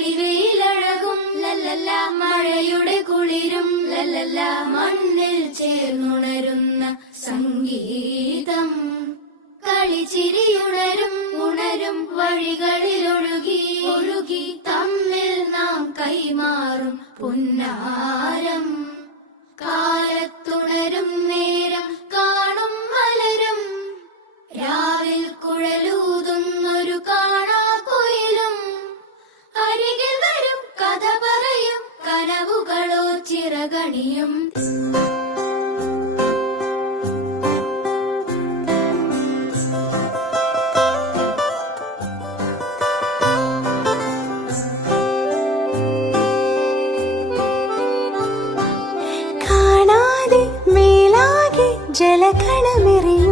തെളിവെയിലഴകും ലല്ലല്ല, മഴയുടെ കുളിരും ലല്ലല്ല, മണ്ണിൽ ചേർന്നുണരുന്ന സംഗീതം. കളിച്ചിരിയുണരും ഉണരും വഴികളിൽ ഒഴുകി ഒഴുകി തമ്മിൽ നാം കൈമാറും പുന്നാരം. കാലത്തുണരും നേരം കാണും മലരും, രാവിൽ കുഴലൂതുന്നൊരു കാണാക്കുയിലും. അരികിൽ വരും കഥ പറയും കനവുകളോ ചിറകണിയും. ജലകണമെറിയും